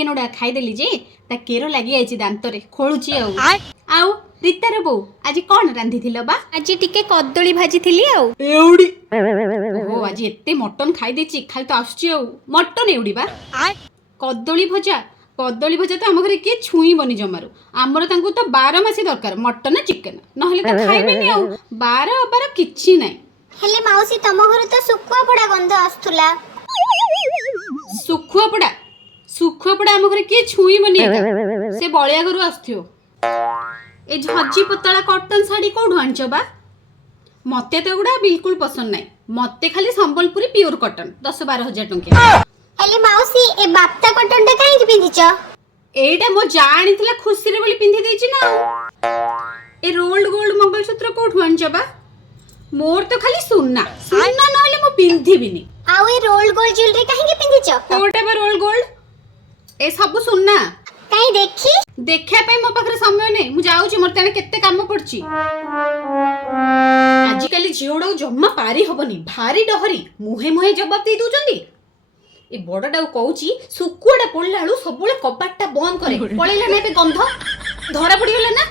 chicken उड़ा खाईदेली जे ता केरो लगी आइछि दांतरे खोलुची आउ रीतार बो आज कौन रांधी बा आज टिके कदली भाजी थिली एउडी ओहो आज एते मटन खाई देछि खाली तो आसुची मटन एउडी बा कदली भजा तो आम घर किए छुई बनी जमारू आमर तांको तो 12 मासी दरकार मटन चिकेन नहले तो खाइबेनी आउ 12 किछि नै हेले माउसी तम घर तो सुखुआ पोड़ा गंध आस्तुला सुखुआ पोड़ा आम घर किए छुई बनी से बलिया घरु आस्थियो ए झज्जी पतला कॉटन साड़ी कोठु आनछ बा मते तो गुडा बिल्कुल पसंद नै मते खाली संबलपुरी प्योर कॉटन 10-12 हजार टंके हेले माउसी ए बाप्ता कॉटन टा काहे पिंधिछ एटा मो जानिथिला खुशी रे बोली पिंधि देछि ना ए रोल्ड गोल्ड मंगलसूत्र कोठु आनछ बा मोर तो खाली सुनना नहले मो पिंधिबिनी आउ ए रोल्ड गोल्ड ज्वेलरी काहे पिंधिछ कोटा बा रोल्ड गोल्ड ए सब सुनना काहे देखी देखा पे मो पाखरे समय नै मु जाउची मोर तने केते काम पड़ची आजि काली झियोडा जम्मा पारी हबनी भारी डहरी मुहे मुहे जवाब दे दोचंदी ए बड़टा कहूची सुकुआटा पड़ला बेलू सब कपाटा बंद करे पळैला नै पे गंध धरा पड़ी गला ना